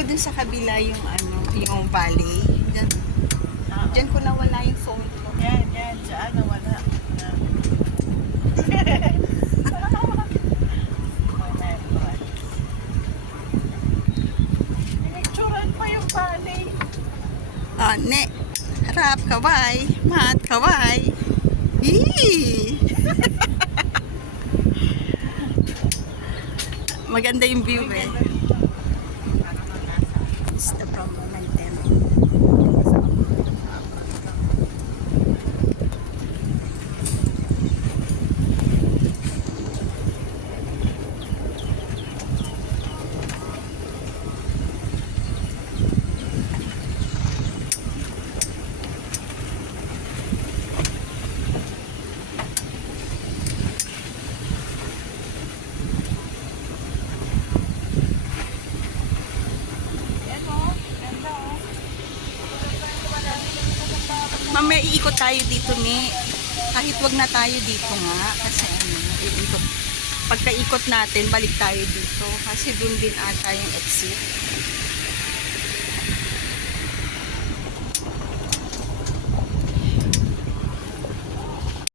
ko dun sa kabila yung ano, yung valley. Diyan ko nawala yung phone ko. Yan, yan. Diyan, nawala. Pinicturan pa yung valley. Ne. Harap, kaway. Mat, kaway. Yee! Maganda yung view eh. Gusto pa mo ng demo. Yan o. Ganda o. Mamaya iikot tayo dito ni. Kahit wag na tayo dito nga. Kasi ano, iikot. Pagkaikot natin, balik tayo dito. Kasi dun din ata yung exit.